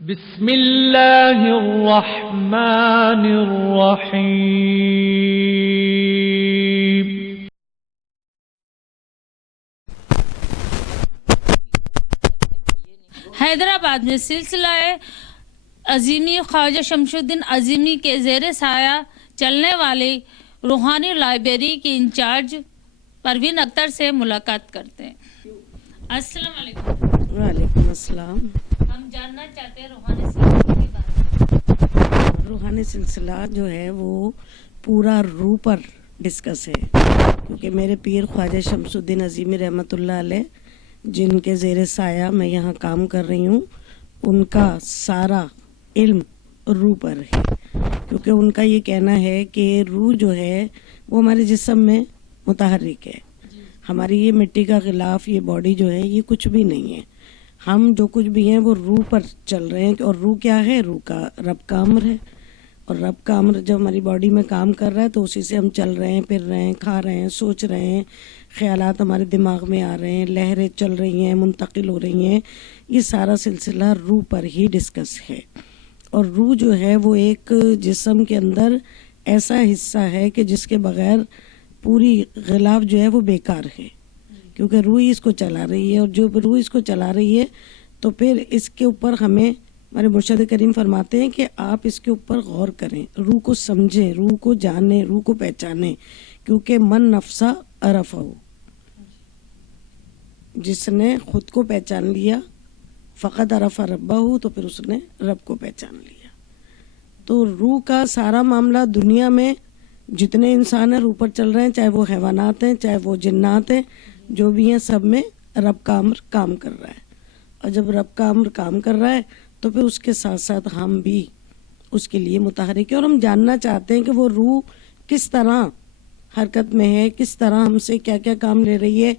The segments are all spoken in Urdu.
بسم اللہ الرحمن الرحیم۔ حیدرآباد میں سلسلہ عظیمی خواجہ شمس الدین عظیمی کے زیر سایہ چلنے والی روحانی لائبریری کی انچارج پروین اختر سے ملاقات کرتے ہیں۔ السلام علیکم۔ وعلیکم السلام۔ ہم جاننا چاہتے ہیں روحانی سلسلے کے بارے میں۔ روحانی سلسلہ جو ہے وہ پورا روح پر ڈسکس ہے، کیونکہ میرے پیر خواجہ شمس الدین عظیمی رحمۃ اللہ علیہ جن کے زیر سایہ میں یہاں کام کر رہی ہوں، ان کا سارا علم روح پر ہے، کیونکہ ان کا یہ کہنا ہے کہ روح جو ہے وہ ہمارے جسم میں متحرک ہے۔ ہماری یہ مٹی کا غلاف، یہ باڈی جو ہے یہ کچھ بھی نہیں ہے، ہم جو کچھ بھی ہیں وہ روح پر چل رہے ہیں۔ اور روح کیا ہے؟ روح کا رب کا امر ہے، اور رب کا امر جب ہماری باڈی میں کام کر رہا ہے تو اسی سے ہم چل رہے ہیں، پھر رہے ہیں، کھا رہے ہیں، سوچ رہے ہیں، خیالات ہمارے دماغ میں آ رہے ہیں، لہریں چل رہی ہیں، منتقل ہو رہی ہیں۔ یہ سارا سلسلہ روح پر ہی ڈسکس ہے۔ اور روح جو ہے وہ ایک جسم کے اندر ایسا حصہ ہے کہ جس کے بغیر پوری غلاف جو ہے وہ بیکار ہے، کیونکہ روح اس کو چلا رہی ہے، اور جو روح اس کو چلا رہی ہے تو پھر اس کے اوپر ہمیں ہمارے مرشد کریم فرماتے ہیں کہ آپ اس کے اوپر غور کریں، روح کو سمجھیں، روح کو جانیں، روح کو پہچانیں، کیونکہ من نفسا عرفہ، جس نے خود کو پہچان لیا فقط عرف ربہ، تو پھر اس نے رب کو پہچان لیا۔ تو روح کا سارا معاملہ دنیا میں جتنے انسان ہیں روح پر چل رہے ہیں، چاہے وہ حیوانات ہیں، چاہے وہ جنات ہیں، جو بھی ہیں، سب میں رب کا امر کام کر رہا ہے۔ اور جب رب کا امر کام کر رہا ہے تو پھر اس کے ساتھ ساتھ ہم بھی اس کے لیے متحرک ہیں، اور ہم جاننا چاہتے ہیں کہ وہ روح کس طرح حرکت میں ہے، کس طرح ہم سے کیا کیا کام لے رہی ہے،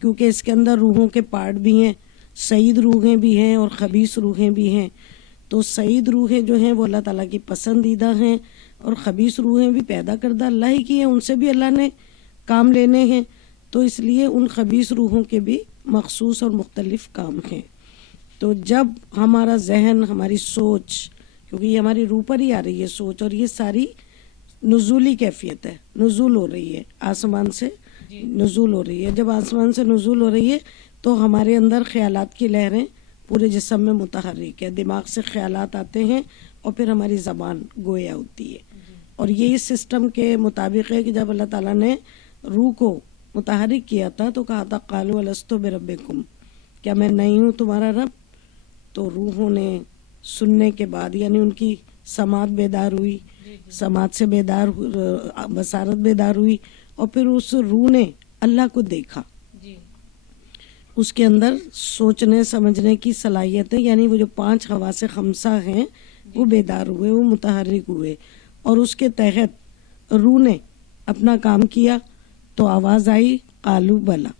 کیونکہ اس کے اندر روحوں کے پارٹ بھی ہیں، سعید روحیں بھی ہیں اور خبیث روحیں بھی ہیں۔ تو سعید روحیں جو ہیں وہ اللہ تعالیٰ کی پسندیدہ ہیں، اور خبیث روحیں بھی پیدا کردہ اللہ ہی کی ہیں، ان سے بھی اللہ نے کام لینے ہیں، تو اس لیے ان خبیث روحوں کے بھی مخصوص اور مختلف کام ہیں۔ تو جب ہمارا ذہن، ہماری سوچ، کیونکہ یہ ہماری روح پر ہی آ رہی ہے سوچ، اور یہ ساری نزولی کیفیت ہے، نزول ہو رہی ہے، آسمان سے نزول ہو رہی ہے۔ جب آسمان سے نزول ہو رہی ہے تو ہمارے اندر خیالات کی لہریں پورے جسم میں متحرک ہے، دماغ سے خیالات آتے ہیں اور پھر ہماری زبان گویا ہوتی ہے۔ اور یہ اس سسٹم کے مطابق ہے کہ جب اللہ تعالیٰ نے روح کو متحرک کیا تھا تو کہا تھا قالوا الست بربکم، کیا میں نہیں ہوں تمہارا رب؟ تو روحوں نے سننے کے بعد، یعنی ان کی سماعت بیدار ہوئی، سماعت سے بیدار، بصارت بیدار ہوئی، اور پھر اس روح نے اللہ کو دیکھا، اس کے اندر سوچنے سمجھنے کی صلاحیتیں، یعنی وہ جو 5 حواس خمسہ ہیں وہ بیدار ہوئے، وہ متحرک ہوئے، اور اس کے تحت روح نے اپنا کام کیا تو آواز آئی قالوا بلا،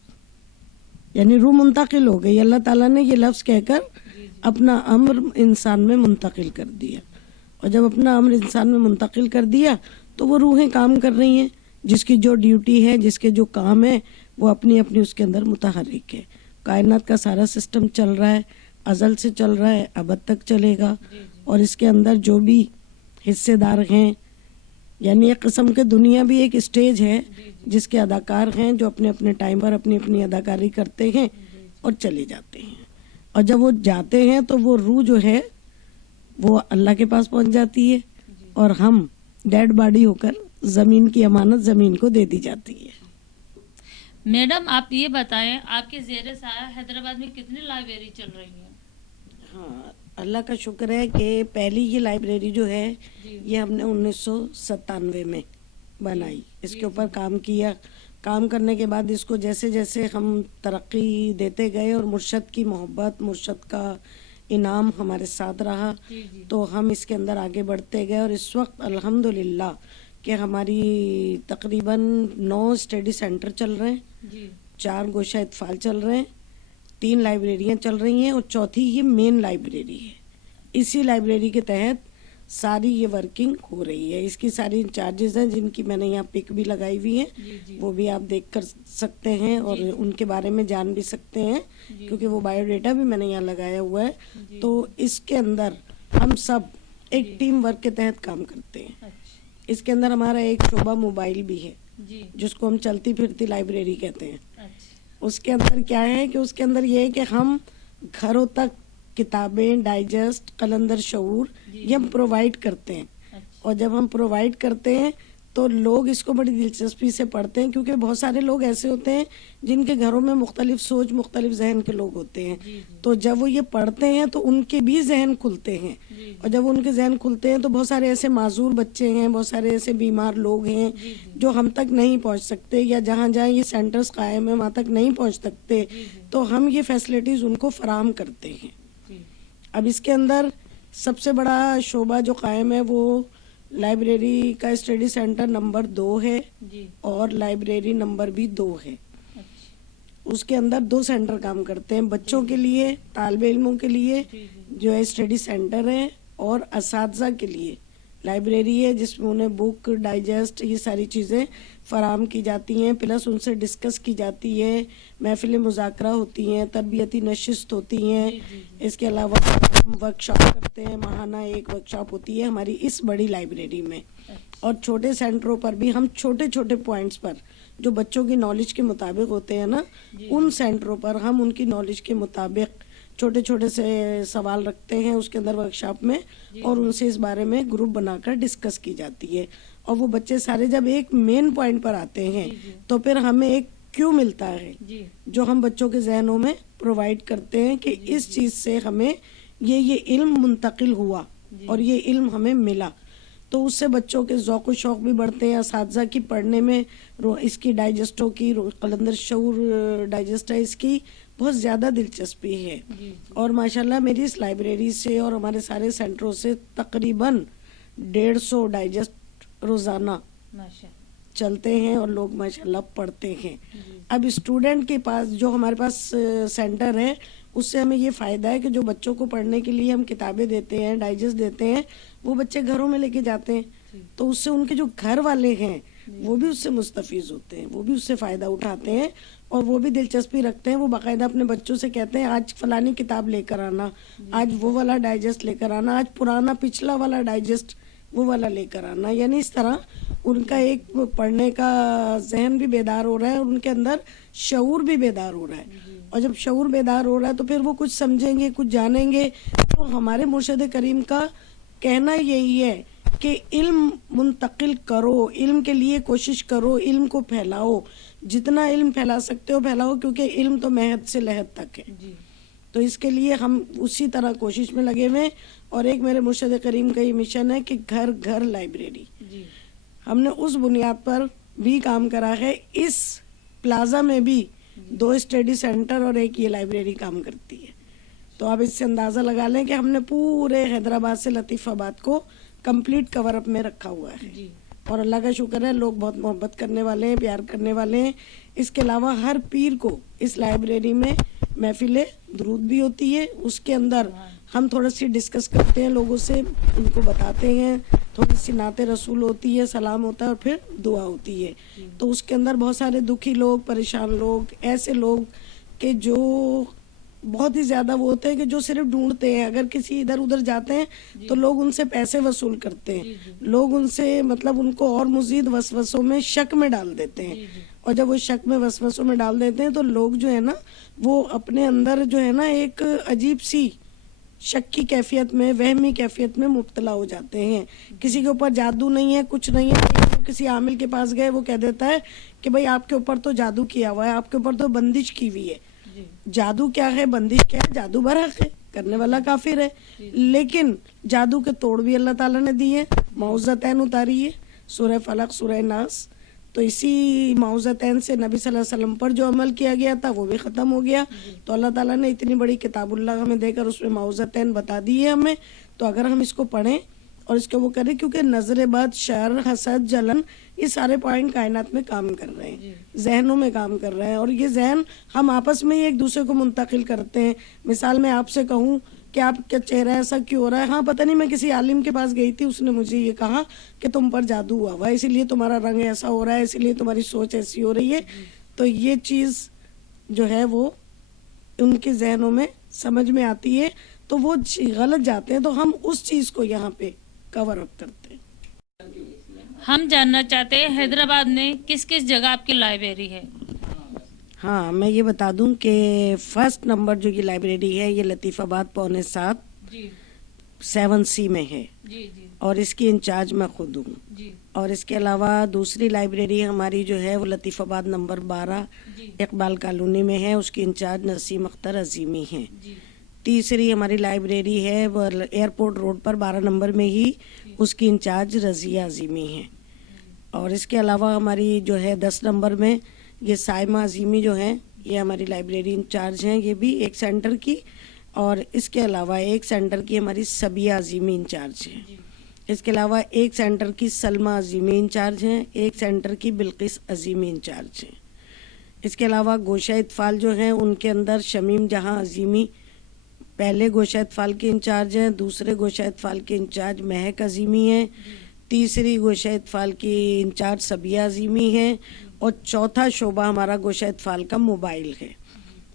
یعنی روح منتقل ہو گئی۔ اللہ تعالیٰ نے یہ لفظ کہہ کر اپنا امر انسان میں منتقل کر دیا، اور جب اپنا امر انسان میں منتقل کر دیا تو وہ روحیں کام کر رہی ہیں، جس کی جو ڈیوٹی ہے، جس کے جو کام ہے، وہ اپنی اپنی اس کے اندر متحرک ہے۔ کائنات کا سارا سسٹم چل رہا ہے، ازل سے چل رہا ہے، ابد تک چلے گا، اور اس کے اندر جو بھی حصے دار ہیں، یعنی ایک قسم کے دنیا بھی ایک اسٹیج ہے جس کے اداکار ہیں جو اپنے اپنے ٹائم پر اپنی اپنی اداکاری کرتے ہیں اور چلے جاتے ہیں، اور جب وہ جاتے ہیں تو وہ روح جو ہے وہ اللہ کے پاس پہنچ جاتی ہے، اور ہم ڈیڈ باڈی ہو کر زمین کی امانت زمین کو دے دی جاتی ہے۔ میڈم آپ یہ بتائیں، آپ کے زیر سایہ حیدرآباد میں کتنی لائبریری چل رہی ہیں؟ ہاں، اللہ کا شکر ہے کہ پہلی یہ لائبریری جو ہے یہ ہم نے 1997 میں بنائی، اس کے اوپر کام کیا۔ کام کرنے کے بعد اس کو جیسے جیسے ہم ترقی دیتے گئے اور مرشد کی محبت، مرشد کا انعام ہمارے ساتھ رہا، تو ہم اس کے اندر آگے بڑھتے گئے، اور اس وقت الحمدللہ کہ ہماری تقریباً 9 اسٹڈی سینٹر چل رہے ہیں، 4 گوشہ اطفال چل رہے ہیں، 3 لائبریریاں چل رہی ہیں، اور چوتھی یہ مین لائبریری ہے۔ اسی لائبریری کے تحت ساری یہ ورکنگ ہو رہی ہے. اس کی ساری انچارجز ہیں جن کی میں نے یہاں پک بھی لگائی ہوئی ہیں, وہ بھی آپ دیکھ کر سکتے ہیں اور ان کے بارے میں جان بھی سکتے ہیں کیونکہ وہ بایو ڈیٹا بھی میں نے یہاں لگایا ہوا ہے. تو اس کے اندر ہم سب ایک ٹیم ورک کے تحت کام کرتے ہیں. اس کے اندر ہمارا ایک شعبہ موبائل بھی ہے جس کو ہم چلتی پھرتی لائبریری کہتے ہیں. اس کے اندر کیا ہے کہ اس کے اندر یہ ہے کہ ہم گھروں تک کتابیں, ڈائجسٹ, قلندر شعور یہ ہم پرووائڈ کرتے ہیں. اور جب ہم پرووائڈ کرتے ہیں تو لوگ اس کو بڑی دلچسپی سے پڑھتے ہیں کیونکہ بہت سارے لوگ ایسے ہوتے ہیں جن کے گھروں میں مختلف سوچ, مختلف ذہن کے لوگ ہوتے ہیں. تو جب وہ یہ پڑھتے ہیں تو ان کے بھی ذہن کھلتے ہیں, اور جب ان کے ذہن کھلتے ہیں تو بہت سارے ایسے معذور بچے ہیں, بہت سارے ایسے بیمار لوگ ہیں جو ہم تک نہیں پہنچ سکتے, یا جہاں جہاں یہ سینٹرز قائم ہیں وہاں تک نہیں پہنچ سکتے, تو ہم یہ فیسلٹیز ان کو فراہم کرتے ہیں. اب اس کے اندر سب سے بڑا شعبہ جو قائم ہے وہ لائبریری کا اسٹڈی سینٹر نمبر 2 ہے اور لائبریری نمبر بھی 2 ہے. اس کے اندر 2 سینٹر کام کرتے ہیں, بچوں کے لیے, طالب علموں کے لیے جو ہے اسٹڈی سینٹر ہے, اور اساتذہ کے لیے لائبریری ہے جس میں انہیں بک, ڈائجسٹ یہ ساری چیزیں فراہم کی جاتی ہیں, پلس ان سے ڈسکس کی جاتی ہے, محفل مذاکرہ ہوتی ہیں, تربیتی نشست ہوتی ہیں. اس کے علاوہ ہم ورک شاپ کرتے ہیں, ماہانہ ایک ورک شاپ ہوتی ہے ہماری اس بڑی لائبریری میں. اور چھوٹے سینٹروں پر بھی ہم چھوٹے چھوٹے پوائنٹس پر جو بچوں کی نالج کے مطابق ہوتے ہیں نا, ان سینٹروں پر ہم ان کی نالج کے مطابق چھوٹے چھوٹے سے سوال رکھتے ہیں اس کے اندر ورک شاپ میں, اور ان سے اس بارے میں گروپ بنا کر ڈسکس کی جاتی ہے. اور وہ بچے سارے جب ایک مین پوائنٹ پر آتے ہیں تو پھر ہمیں ایک کیوں ملتا ہے جو ہم بچوں کے ذہنوں میں پرووائڈ کرتے ہیں کہ اس چیز سے ہمیں یہ علم منتقل ہوا اور یہ علم ہمیں ملا. تو اس سے بچوں کے ذوق و شوق بھی بڑھتے ہیں. اساتذہ کی پڑھنے میں اس کی ڈائجسٹوں کی, قلندر شعور ڈائجسٹ ہے, اس کی بہت زیادہ دلچسپی ہے. اور ماشاءاللہ میری اس لائبریری سے اور ہمارے سارے سینٹروں سے تقریباً 150 ڈائجسٹ روزانہ چلتے ہیں اور لوگ ماشاءاللہ پڑھتے ہیں. اب اسٹوڈنٹ کے پاس جو ہمارے پاس سینٹر ہے اس سے ہمیں یہ فائدہ ہے کہ جو بچوں کو پڑھنے کے لیے ہم کتابیں دیتے ہیں, ڈائجسٹ دیتے ہیں, وہ بچے گھروں میں لے کے جاتے ہیں. تو اس سے ان کے جو گھر والے ہیں وہ بھی اس سے مستفیض ہوتے ہیں, وہ بھی اس سے فائدہ اٹھاتے ہیں, اور وہ بھی دلچسپی رکھتے ہیں. وہ باقاعدہ اپنے بچوں سے کہتے ہیں آج فلانی کتاب لے کر آنا, آج وہ والا ڈائجسٹ لے کر آنا, آج پرانا پچھلا والا ڈائجسٹ وہ والا لے کر آنا. یعنی اس طرح ان کا ایک پڑھنے کا ذہن بھی بیدار ہو رہا ہے اور ان کے اندر شعور بھی بیدار ہو رہا ہے. اور جب شعور بیدار ہو رہا ہے تو پھر وہ کچھ سمجھیں گے, کچھ جانیں گے. تو ہمارے مرشد کریم کا کہنا یہی ہے کہ علم منتقل کرو, علم کے لیے کوشش کرو, علم کو پھیلاؤ, جتنا علم پھیلا سکتے ہو پھیلاؤ, کیونکہ علم تو مہد سے لہد تک ہے. تو اس کے لیے ہم اسی طرح کوشش میں لگے ہوئے ہیں. اور ایک میرے مرشد کریم کا یہ مشن ہے کہ گھر گھر لائبریری. ہم نے اس بنیاد پر بھی کام کرا ہے. اس پلازا میں بھی 2 اسٹڈی سینٹر اور ایک یہ لائبریری کام کرتی ہے. تو آپ اس سے اندازہ لگا لیں کہ ہم نے پورے حیدرآباد سے لطیف آباد کو کمپلیٹ کور اپ میں رکھا ہوا ہے. اور اللہ کا شکر ہے لوگ بہت محبت کرنے والے ہیں, پیار کرنے والے ہیں. اس کے علاوہ ہر پیر کو اس لائبریری میں محفل درود بھی ہوتی ہے. اس کے اندر ہم تھوڑا سی ڈسکس کرتے ہیں لوگوں سے, ان کو بتاتے ہیں, تھوڑی سی نعت رسول ہوتی ہے, سلام ہوتا ہے اور پھر دعا ہوتی ہے. تو اس کے اندر بہت سارے دکھی لوگ, پریشان لوگ, ایسے لوگ کہ جو بہت ہی زیادہ وہ ہوتے ہیں کہ جو صرف ڈھونڈتے ہیں. اگر کسی ادھر ادھر جاتے ہیں تو لوگ ان سے پیسے وصول کرتے ہیں, لوگ ان سے مطلب ان کو اور مزید وسوسوں میں, شک میں ڈال دیتے ہیں. اور جب وہ شک میں وسوسوں میں ڈال دیتے ہیں تو لوگ جو ہے نا وہ اپنے اندر جو ہے نا ایک عجیب سی شک کی کیفیت میں, وہمی کیفیت میں مبتلا ہو جاتے ہیں. کسی کے اوپر جادو نہیں ہے, کچھ نہیں ہے. کسی عامل کے پاس گئے, وہ کہہ دیتا ہے کہ بھائی آپ کے اوپر تو جادو کیا ہوا ہے, آپ کے اوپر تو بندش کی ہوئی ہے. جادو کیا ہے, بندش کیا ہے؟ جادو برحق ہے, کرنے والا کافر ہے. لیکن جادو کے توڑ بھی اللہ تعالیٰ نے دیے, معوذتین اتاری ہے, سورہ فلق, سورہ ناس. تو اسی معوذتین سے نبی صلی اللہ علیہ وسلم پر جو عمل کیا گیا تھا وہ بھی ختم ہو گیا. تو اللہ تعالیٰ نے اتنی بڑی کتاب اللہ ہمیں دے کر اس میں معوذتین بتا دی ہے ہمیں. تو اگر ہم اس کو پڑھیں اور اس کو وہ کریں, کیونکہ نظر بد, شر, حسد, جلن, یہ سارے پوائنٹ کائنات میں کام کر رہے ہیں, ذہنوں میں کام کر رہے ہیں. اور یہ ذہن ہم آپس میں ہی ایک دوسرے کو منتقل کرتے ہیں. مثال میں آپ سے کہوں کہ آپ کا چہرہ ایسا کیوں ہو رہا ہے. ہاں پتہ نہیں میں کسی عالم کے پاس گئی تھی, اس نے مجھے یہ کہا کہ تم پر جادو ہوا ہوا ہے, اسی لیے تمہارا رنگ ایسا ہو رہا ہے, اسی لیے تمہاری سوچ ایسی ہو رہی ہے. تو یہ چیز جو ہے وہ ان کے ذہنوں میں سمجھ میں آتی ہے, تو وہ غلط جاتے ہیں, تو ہم اس چیز کو یہاں پہ کور اپ کرتے ہیں. ہم جاننا چاہتے ہیں حیدرآباد میں کس کس جگہ آپ کی لائبریری ہے؟ ہاں میں یہ بتا دوں کہ فرسٹ نمبر جو یہ لائبریری ہے یہ لطیف آباد پونے 7 جی 7C میں ہے, جی جی اور اس کی انچارج میں خود ہوں. جی اور اس کے علاوہ دوسری لائبریری ہماری جو ہے وہ لطیف آباد نمبر 12 جی اقبال کالونی میں ہے, اس کی انچارج نسیم اختر عظیمی ہیں. جی تیسری ہماری لائبریری ہے وہ ایئرپورٹ روڈ پر 12 نمبر میں ہی, اس کی انچارج رضیہ عظیمی ہیں. اور اس کے علاوہ ہماری جو ہے 10 نمبر میں یہ سائمہ عظیمی جو ہیں یہ ہماری لائبریری انچارج ہیں, یہ بھی ایک سینٹر کی. اور اس کے علاوہ ایک سینٹر کی ہماری سبیہ عظیمی انچارج ہیں. اس کے علاوہ ایک سینٹر کی سلمہ عظیمی انچارج ہیں, ایک سینٹر کی بلقیس عظیمی انچارج ہیں. اس کے علاوہ گوشہ اطفال جو ہیں ان کے اندر شمیم جہاں عظیمی پہلے گوشہ اطفال کے انچارج ہیں, دوسرے گوشہ اطفال کے انچارج مہک عظیمی ہیں, تیسری گوشہ اطفال کی انچارج سبیہ عظیمی ہیں, اور چوتھا شعبہ ہمارا گوشہ اطفال کا موبائل ہے.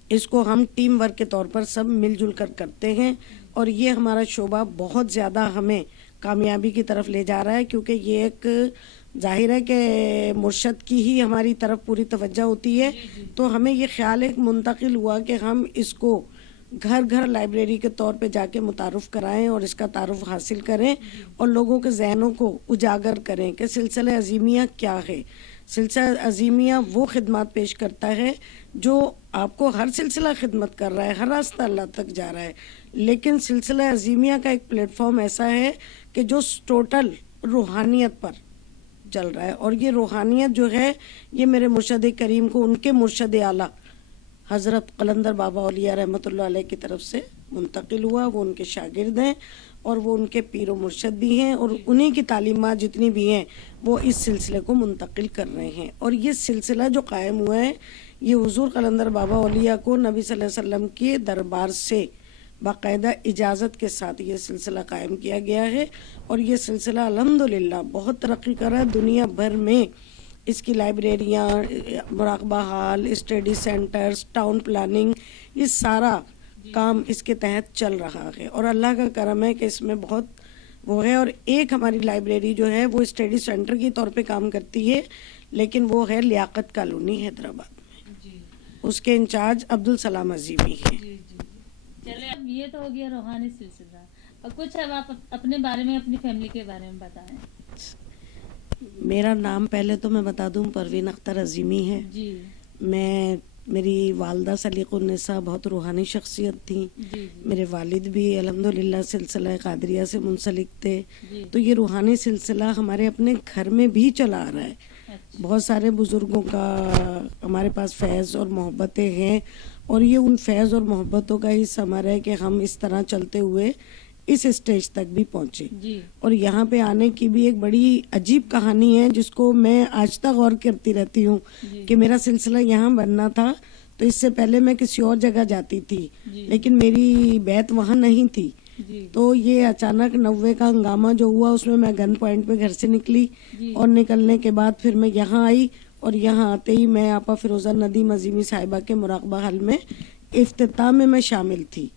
اس کو ہم ٹیم ورک کے طور پر سب مل جل کر کرتے ہیں, اور یہ ہمارا شعبہ بہت زیادہ ہمیں کامیابی کی طرف لے جا رہا ہے, کیونکہ یہ ایک ظاہر ہے کہ مرشد کی ہی ہماری طرف پوری توجہ ہوتی ہے. تو ہمیں یہ خیال ایک منتقل ہوا کہ ہم اس کو گھر گھر لائبریری کے طور پہ جا کے متعارف کرائیں اور اس کا تعارف حاصل کریں, اور لوگوں کے ذہنوں کو اجاگر کریں کہ سلسلہ عظیمیہ کیا ہے. سلسلہ عظیمیہ وہ خدمات پیش کرتا ہے جو آپ کو ہر سلسلہ خدمت کر رہا ہے, ہر راستہ اللہ تک جا رہا ہے, لیکن سلسلہ عظیمیہ کا ایک پلیٹ فارم ایسا ہے کہ جو ٹوٹل روحانیت پر چل رہا ہے. اور یہ روحانیت جو ہے یہ میرے مرشد کریم کو ان کے مرشد اعلیٰ حضرت قلندر بابا اولیاء رحمۃ اللہ علیہ کی طرف سے منتقل ہوا. وہ ان کے شاگرد ہیں اور وہ ان کے پیر و مرشد بھی ہیں, اور انہی کی تعلیمات جتنی بھی ہیں وہ اس سلسلے کو منتقل کر رہے ہیں. اور یہ سلسلہ جو قائم ہوا ہے یہ حضور قلندر بابا اولیاء کو نبی صلی اللہ علیہ وسلم کے دربار سے باقاعدہ اجازت کے ساتھ یہ سلسلہ قائم کیا گیا ہے, اور یہ سلسلہ الحمدللہ بہت ترقی کر رہا ہے. دنیا بھر میں اس کی لائبریریاں, مراقبہ hall, study centres, town planning, یہ سارا کام اس کے تحت چل رہا ہے. اور اللہ کا کرم ہے کہ اس میں بہت وہ ہے. اور ایک ہماری لائبریری جو ہے وہ اسٹڈی سینٹر کی طور پہ کام کرتی ہے, لیکن وہ ہے لیاقت کالونی حیدرآباد میں, اس کے انچارج عبدالسلام عظیمی ہیں. چلے اب یہ تو ہو گیا روحانی سلسلہ, اور کچھ اب آپ اپنے بارے میں, اپنی فیملی کے بارے میں بتائیں. میرا نام پہلے تو میں بتا دوں پروین اختر عظیمی ہے. جی میری والدہ سلیق النساء بہت روحانی شخصیت تھیں. جی میرے والد بھی الحمدللہ سلسلہ قادریہ سے منسلک تھے. جی. تو یہ روحانی سلسلہ ہمارے اپنے گھر میں بھی چلا آ رہا ہے. اچھا. بہت سارے بزرگوں کا ہمارے پاس فیض اور محبتیں ہیں, اور یہ ان فیض اور محبتوں کا ہی ثمر ہے کہ ہم اس طرح چلتے ہوئے اس اسٹیج تک بھی پہنچے. جی اور یہاں پہ آنے کی بھی ایک بڑی عجیب کہانی ہے جس کو میں آج تک غور کرتی رہتی ہوں کہ میرا سلسلہ یہاں بننا تھا تو اس سے پہلے میں کسی اور جگہ جاتی تھی, لیکن میری بیت وہاں نہیں تھی. تو یہ اچانک 90 کا ہنگامہ جو ہوا اس میں گن پوائنٹ پہ گھر سے نکلی, اور نکلنے کے بعد پھر میں یہاں آئی, اور یہاں آتے ہی میں آپا فیروزہ ندیم عظیمی صاحبہ کے مراقبہ حال میں افتتاح میں شامل تھی.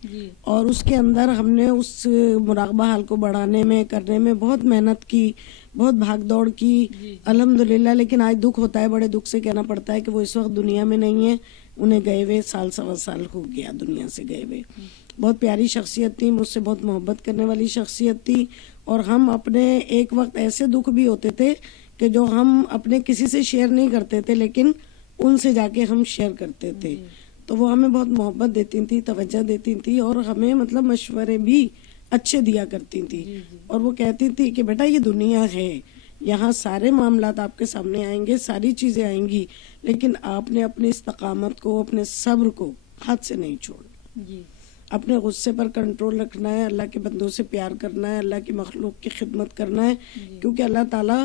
اور اس کے اندر ہم نے اس مراقبہ حال کو بڑھانے میں کرنے میں بہت محنت کی, بہت بھاگ دوڑ کی الحمدللہ. لیکن آج دکھ ہوتا ہے, بڑے دکھ سے کہنا پڑتا ہے کہ وہ اس وقت دنیا میں نہیں ہیں. انہیں گئے ہوئے سال سوا سال ہو گیا دنیا سے گئے ہوئے. بہت پیاری شخصیت تھی, مجھ سے بہت محبت کرنے والی شخصیت تھی. اور ہم اپنے ایک وقت ایسے دکھ بھی ہوتے تھے کہ جو ہم اپنے کسی سے شیئر نہیں کرتے تھے, لیکن ان سے جا کے ہم شیئر کرتے تھے. تو وہ ہمیں بہت محبت دیتی تھی, توجہ دیتی تھی, اور ہمیں مطلب مشورے بھی اچھے دیا کرتی تھی. اور وہ کہتی تھی کہ بیٹا یہ دنیا ہے, یہاں سارے معاملات آپ کے سامنے آئیں گے, ساری چیزیں آئیں گی, لیکن آپ نے اپنی استقامت کو, اپنے صبر کو ہاتھ سے نہیں چھوڑنا. اپنے غصے پر کنٹرول رکھنا ہے, اللہ کے بندوں سے پیار کرنا ہے, اللہ کی مخلوق کی خدمت کرنا ہے. کیونکہ اللہ تعالیٰ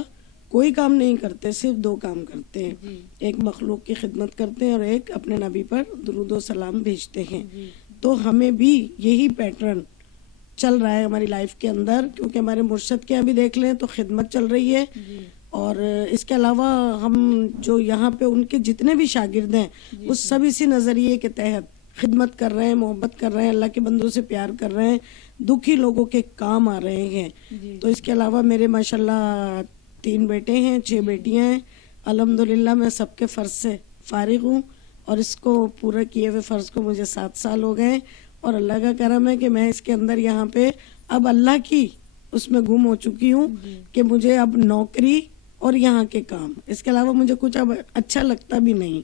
کوئی کام نہیں کرتے, صرف 2 کام کرتے ہیں. ایک مخلوق کی خدمت کرتے ہیں, اور ایک اپنے نبی پر درود و سلام بھیجتے ہیں. تو ہمیں بھی یہی پیٹرن چل رہا ہے ہماری لائف کے اندر، کیونکہ ہمارے مرشد کے یہاں بھی دیکھ لیں تو خدمت چل رہی ہے، اور اس کے علاوہ ہم جو یہاں پہ ان کے جتنے بھی شاگرد ہیں وہ سب اسی نظریے کے تحت خدمت کر رہے ہیں، محبت کر رہے ہیں، اللہ کے بندوں سے پیار کر رہے ہیں، دکھی لوگوں کے کام آ رہے ہیں. تو اس کے علاوہ میرے ماشاءاللہ 3 بیٹے ہیں، 6 بیٹیاں ہیں. الحمدللہ میں سب کے فرض سے فارغ ہوں، اور اس کو پورا کیے ہوئے فرض کو مجھے 7 سال ہو گئے، اور اللہ کا کرم ہے کہ میں اس کے اندر یہاں پہ اب اللہ کی اس میں گم ہو چکی ہوں کہ مجھے اب نوکری اور یہاں کے کام، اس کے علاوہ مجھے کچھ اب اچھا لگتا بھی نہیں.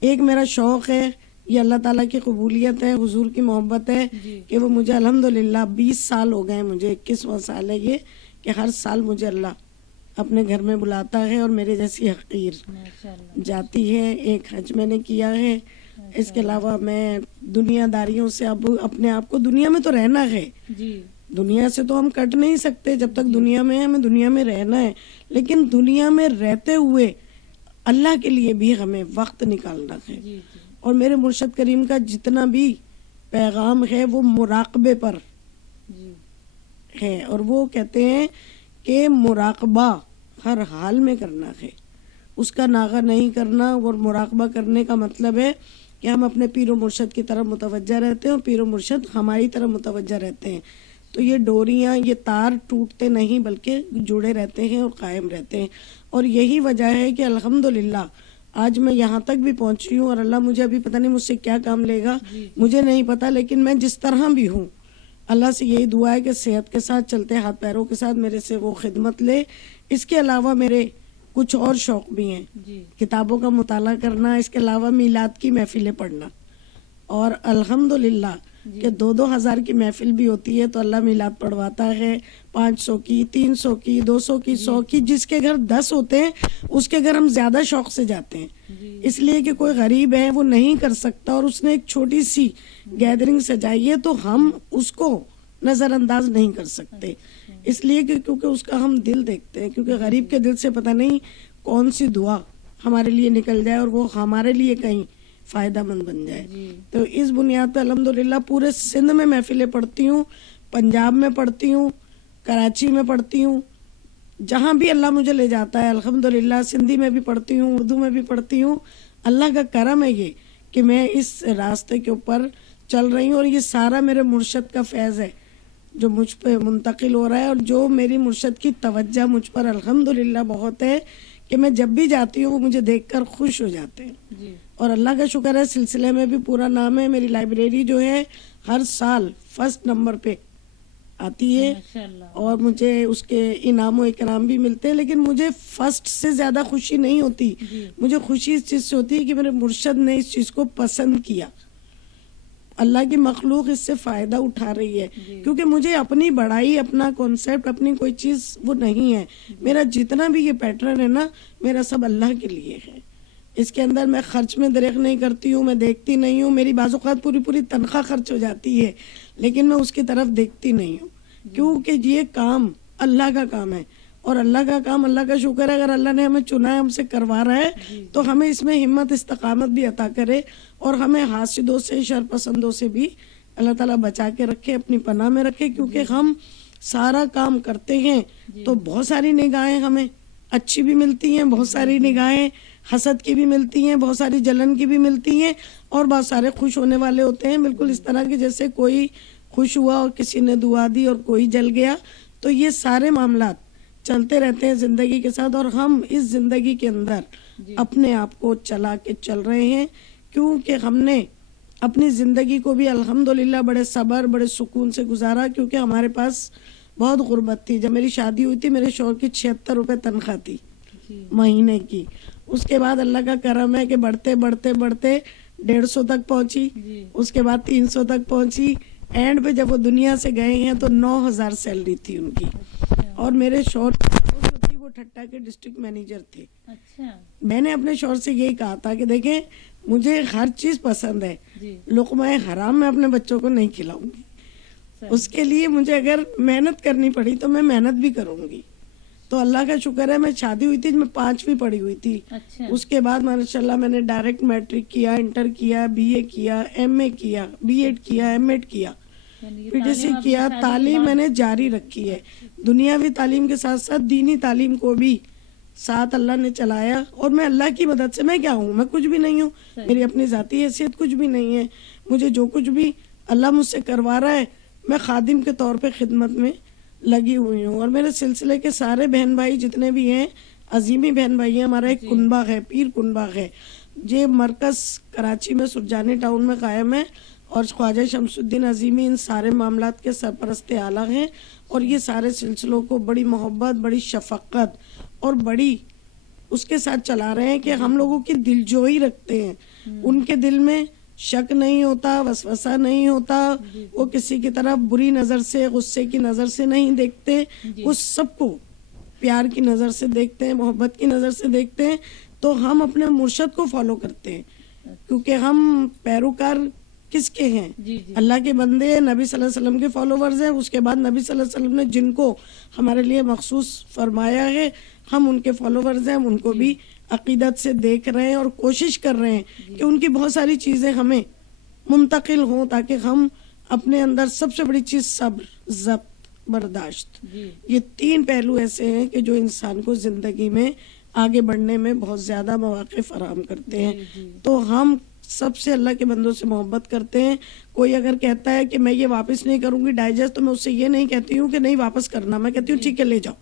ایک میرا شوق ہے، یہ اللہ تعالیٰ کی قبولیت ہے، حضور کی محبت ہے کہ وہ مجھے الحمدللہ 20 سال ہو گئے، مجھے 21واں سال ہے یہ، کہ ہر سال مجھے اللہ اپنے گھر میں بلاتا ہے اور میرے جیسی حقیر جاتی ہے. ایک حج میں نے کیا ہے. اس کے علاوہ میں دنیا داریوں سے اب اپنے آپ کو، دنیا میں تو رہنا ہے، دنیا سے تو ہم کٹ نہیں سکتے، جب تک دنیا میں ہیں ہمیں دنیا میں رہنا ہے، لیکن دنیا میں رہتے ہوئے اللہ کے لیے بھی ہمیں وقت نکالنا ہے. اور میرے مرشد کریم کا جتنا بھی پیغام ہے وہ مراقبے پر ہے، اور وہ کہتے ہیں کہ مراقبہ ہر حال میں کرنا ہے، اس کا ناغہ نہیں کرنا. اور مراقبہ کرنے کا مطلب ہے کہ ہم اپنے پیر و مرشد کی طرف متوجہ رہتے ہیں اور پیر و مرشد ہماری طرف متوجہ رہتے ہیں. تو یہ ڈوریاں، یہ تار ٹوٹتے نہیں بلکہ جڑے رہتے ہیں اور قائم رہتے ہیں. اور یہی وجہ ہے کہ الحمدللہ آج میں یہاں تک بھی پہنچی ہوں، اور اللہ مجھے ابھی پتہ نہیں مجھ سے کیا کام لے گا، مجھے نہیں پتا، لیکن میں جس طرح بھی ہوں اللہ سے یہی دعا ہے کہ صحت کے ساتھ، چلتے ہاتھ پیروں کے ساتھ میرے سے وہ خدمت لے. اس کے علاوہ میرے کچھ اور شوق بھی ہیں، کتابوں کا مطالعہ کرنا، اس کے علاوہ میلاد کی محفلیں پڑھنا. اور الحمدللہ کہ 2-2 ہزار کی محفل بھی ہوتی ہے تو اللہ میلاد پڑھواتا ہے، 500 کی، 300 کی، 200 کی، 100 کی. جس کے گھر 10 ہوتے ہیں اس کے گھر ہم زیادہ شوق سے جاتے ہیں، اس لیے کہ کوئی غریب ہے وہ نہیں کر سکتا اور اس نے ایک چھوٹی سی گیدرنگ سجائی ہے تو ہم اس کو نظر انداز نہیں کر سکتے، اس لیے کہ کیونکہ اس کا ہم دل دیکھتے ہیں، کیونکہ غریب کے دل سے پتہ نہیں کون سی دعا ہمارے لیے نکل جائے اور وہ ہمارے لیے کہیں فائدہ مند بن جائے. تو اس بنیاد پہ الحمدللہ پورے سندھ میں محفلیں پڑھتی ہوں، پنجاب میں پڑھتی ہوں، کراچی میں پڑھتی ہوں، جہاں بھی اللہ مجھے لے جاتا ہے الحمدللہ. سندھی میں بھی پڑھتی ہوں، اردو میں بھی پڑھتی ہوں. اللہ کا کرم ہے یہ کہ میں اس راستے کے اوپر چل رہی ہوں، اور یہ سارا میرے مرشد کا فیض ہے جو مجھ پہ منتقل ہو رہا ہے، اور جو میری مرشد کی توجہ مجھ پر الحمدللہ بہت ہے کہ میں جب بھی جاتی ہوں وہ مجھے دیکھ کر خوش ہو جاتے ہیں. اور اللہ کا شکر ہے سلسلے میں بھی پورا نام ہے. میری لائبریری جو ہے ہر سال 1 نمبر پہ آتی ہے، اور مجھے اس کے انعام و اکرام بھی ملتے ہیں، لیکن مجھے فرسٹ سے زیادہ خوشی نہیں ہوتی. مجھے خوشی اس چیز سے ہوتی ہے کہ میرے مرشد نے اس چیز کو پسند کیا، اللہ کی مخلوق اس سے فائدہ اٹھا رہی ہے. کیونکہ مجھے اپنی بڑائی، اپنا کانسیپٹ، اپنی کوئی چیز وہ نہیں ہے. میرا جتنا بھی یہ پیٹرن ہے نا، میرا سب اللہ کے لیے ہے. اس کے اندر میں خرچ میں دریغ نہیں کرتی ہوں، میں دیکھتی نہیں ہوں. میری بعض اوقات پوری تنخواہ خرچ ہو جاتی ہے، لیکن میں اس کی طرف دیکھتی نہیں ہوں، کیونکہ یہ کام اللہ کا کام ہے. اور اللہ کا کام، اللہ کا شکر ہے اگر اللہ نے ہمیں چنا ہے، ہم سے کروا رہا ہے، تو ہمیں اس میں ہمت، استقامت بھی عطا کرے، اور ہمیں حاسدوں سے، شر پسندوں سے بھی اللہ تعالیٰ بچا کے رکھے، اپنی پناہ میں رکھے. کیونکہ ہم سارا کام کرتے ہیں تو بہت ساری نگاہیں ہمیں اچھی بھی ملتی ہیں، بہت ساری نگاہیں حسد کی بھی ملتی ہیں، بہت ساری جلن کی بھی ملتی ہیں، اور بہت سارے خوش ہونے والے ہوتے ہیں. بالکل اس طرح کہ جیسے کوئی خوش ہوا اور کسی نے دعا دی اور کوئی جل گیا. تو یہ سارے معاملات چلتے رہتے ہیں زندگی کے ساتھ، اور ہم اس زندگی کے اندر اپنے آپ کو چلا کے چل رہے ہیں، کیونکہ ہم نے اپنی زندگی کو بھی الحمدللہ بڑے صبر، بڑے سکون سے گزارا. کیونکہ ہمارے پاس بہت غربت تھی. جب میری شادی ہوئی تھی میرے شوہر کی 76 روپے تنخواہ تھی مہینے کی. اس کے بعد اللہ کا کرم ہے کہ بڑھتے بڑھتے بڑھتے 150 تک پہنچی، اس کے بعد 300 تک پہنچی. اینڈ پہ جب وہ دنیا سے گئے ہیں تو 9000 سیلری تھی ان کی. اور میرے شوہر وہ ٹھٹا کے ڈسٹرکٹ مینیجر تھے. میں نے اپنے شوہر سے یہی کہا تھا کہ دیکھیں مجھے ہر چیز پسند ہے، لقمہ حرام میں اپنے بچوں کو نہیں کھلاؤں گی. اس کے لیے مجھے اگر محنت کرنی پڑی تو میں محنت بھی کروں گی. تو اللہ کا شکر ہے میں شادی ہوئی تھی میں 5ویں پڑھی ہوئی تھی. اس کے بعد ماشاءاللہ میں نے ڈائریکٹ میٹرک کیا، انٹر کیا، BA کیا، MA کیا، B.Ed کیا، M.Ed کیا. PTC کیا, تعلیم میں نے جاری رکھی ہے, دنیاوی تعلیم کے ساتھ ساتھ دینی تعلیم کو بھی ساتھ اللہ نے چلایا. اور میں اللہ کی مدد سے, میں کیا ہوں, میں کچھ بھی نہیں ہوں, میری اپنی ذاتی حیثیت کچھ بھی نہیں ہے. مجھے جو کچھ بھی اللہ مجھ سے کروا رہا ہے, میں خادم کے طور پہ خدمت میں لگی ہوئی ہوں. اور میرے سلسلے کے سارے بہن بھائی جتنے بھی ہیں, عظیمی بہن بھائی ہیں. ہمارا ایک کنباغ ہے, پیر کنباغ ہے, یہ مرکز کراچی میں سرجانی ٹاؤن میں قائم ہے. اور خواجہ شمس الدین عظیمی ان سارے معاملات کے سرپرست اعلیٰ ہیں. اور یہ سارے سلسلوں کو بڑی محبت, بڑی شفقت اور بڑی اس کے ساتھ چلا رہے ہیں کہ ہم لوگوں کی دلجوئی رکھتے ہیں. ان کے دل میں شک نہیں ہوتا, وسوسہ نہیں ہوتا, وہ کسی کی طرف بری نظر سے, غصے کی نظر سے نہیں دیکھتے, وہ سب کو پیار کی نظر سے دیکھتے ہیں, محبت کی نظر سے دیکھتے ہیں. تو ہم اپنے مرشد کو فالو کرتے ہیں, کیونکہ ہم پیروکار کس کے ہیں؟ اللہ کے بندے, نبی صلی اللہ علیہ وسلم کے فالوورز ہیں. اس کے بعد نبی صلی اللہ علیہ وسلم نے جن کو ہمارے لیے مخصوص فرمایا ہے, ہم ان کے فالوورز ہیں. ہم ان کو بھی عقیدت سے دیکھ رہے ہیں اور کوشش کر رہے ہیں کہ ان کی بہت ساری چیزیں ہمیں منتقل ہوں, تاکہ ہم اپنے اندر سب سے بڑی چیز صبر, ضبط, برداشت, یہ 3 پہلو ایسے ہیں کہ جو انسان کو زندگی میں آگے بڑھنے میں بہت زیادہ مواقع فراہم کرتے ہیں. تو ہم سب سے اللہ کے بندوں سے محبت کرتے ہیں. کوئی اگر کہتا ہے کہ میں یہ واپس نہیں کروں گی ڈائجسٹ, تو میں اس سے یہ نہیں کہتی ہوں کہ نہیں واپس کرنا, میں کہتی ہوں ٹھیک ہے لے جاؤ.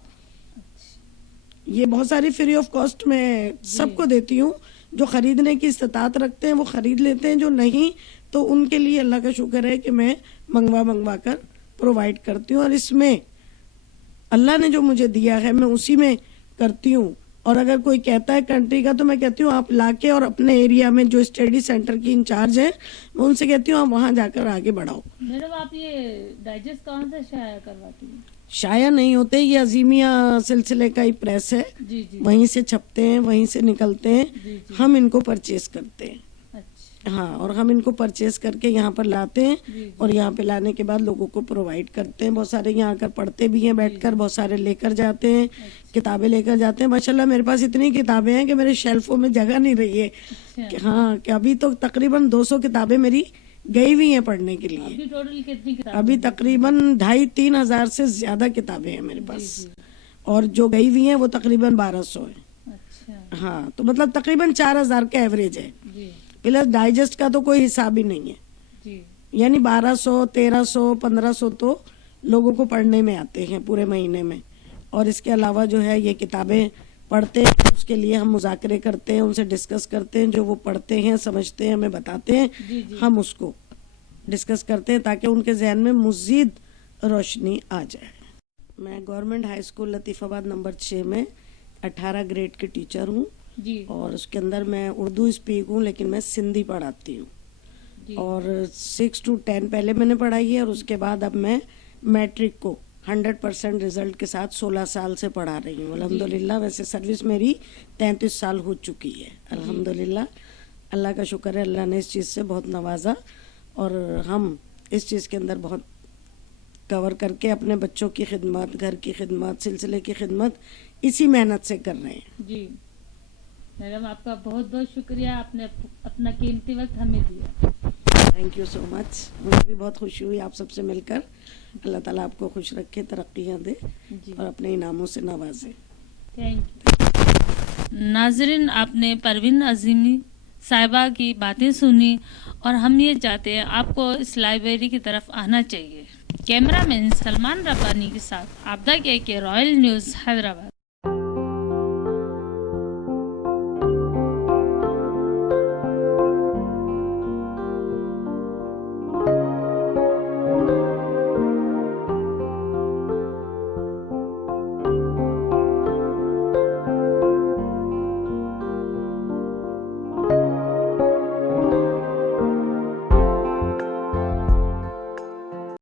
یہ بہت ساری فری آف کاسٹ میں سب کو دیتی ہوں. جو خریدنے کی استطاعت رکھتے ہیں وہ خرید لیتے ہیں, جو نہیں تو ان کے لیے اللہ کا شکر ہے کہ میں منگوا کر پرووائڈ کرتی ہوں. اور اس میں اللہ نے جو مجھے دیا ہے میں اسی میں کرتی ہوں. اور اگر کوئی کہتا ہے کنٹری کا, تو میں کہتی ہوں آپ لا کے اور اپنے ایریا میں جو اسٹڈی سینٹر کی انچارج ہیں میں ان سے کہتی ہوں آپ وہاں جا کر آگے بڑھاؤ. میڈم آپ یہ ڈائجسٹ کہاں سے شائع کرواتی ہیں؟ شائع نہیں ہوتے, یہ عظیمیہ سلسلے کا ہی پریس ہے, وہیں سے چھپتے ہیں, وہیں سے نکلتے ہیں. ہم ان کو پرچیز کرتے ہیں. ہاں, اور ہم ان کو پرچیز کر کے یہاں پر لاتے ہیں, اور یہاں پہ لانے کے بعد لوگوں کو پرووائڈ کرتے ہیں. بہت سارے یہاں آ کر پڑھتے بھی ہیں بیٹھ کر, بہت سارے لے کر جاتے ہیں, کتابیں لے کر جاتے ہیں. ماشاءاللہ میرے پاس اتنی کتابیں ہیں کہ میرے شیلفوں میں جگہ نہیں رہی ہے. ہاں, کہ ابھی تو تقریباً 200 کتابیں میری گئی ہوئی ہیں پڑھنے کے لیے. ابھی تقریباً 2,500-3 ہزار سے زیادہ کتابیں ہیں میرے پاس, اور جو گئی ہوئی ہیں وہ تقریباً 1200 ہیں. ہاں, تو مطلب تقریباً 4,000 کا ایوریج ہے. پلس ڈائجسٹ کا تو کوئی حساب ہی نہیں ہے, یعنی 1200, 1300, 1500 تو لوگوں کو پڑھنے میں آتے ہیں پورے مہینے میں. اور اس کے علاوہ جو ہے یہ کتابیں پڑھتے ہیں, اس کے لیے ہم مذاکرے کرتے ہیں, ان سے ڈسکس کرتے ہیں. جو وہ پڑھتے ہیں, سمجھتے ہیں, ہمیں بتاتے ہیں, ہم اس کو ڈسکس کرتے ہیں تاکہ ان کے ذہن میں مزید روشنی آ جائے. میں گورنمنٹ ہائی اسکول لطیف آباد نمبر 6 میں 18 گریڈ کی ٹیچر ہوں. اور اس کے اندر میں اردو اسپیک ہوں, لیکن میں سندھی پڑھاتی ہوں. اور 6 to 10 پہلے میں نے پڑھائی ہے, اور اس کے بعد اب میں میٹرک کو 100% رزلٹ کے ساتھ 16 سال سے پڑھا رہی ہوں الحمدللہ. ویسے سروس میری 33 سال ہو چکی ہے الحمدللہ. اللہ کا شکر ہے, اللہ نے اس چیز سے بہت نوازا, اور ہم اس چیز کے اندر بہت کور کر کے اپنے بچوں کی خدمت, گھر کی خدمت, سلسلے کی خدمت اسی محنت سے کر رہے ہیں. جی میڈم, آپ کا بہت بہت شکریہ, آپ نے اپنا قیمتی وقت ہمیں دیا. تھینک یو سو مچ. مجھے بھی بہت خوشی ہوئی آپ سب سے مل کر. اللہ تعالیٰ آپ کو خوش رکھے, ترقیاں دے, اور اپنے انعاموں سے نوازے. Thank you. ناظرین, آپ نے پروین عظیمی صاحبہ کی باتیں سنی, اور ہم یہ چاہتے ہیں آپ کو اس لائبریری کی طرف آنا چاہیے. کیمرہ مین سلمان ربانی کے ساتھ عابدہ کے رائل نیوز حیدرآباد.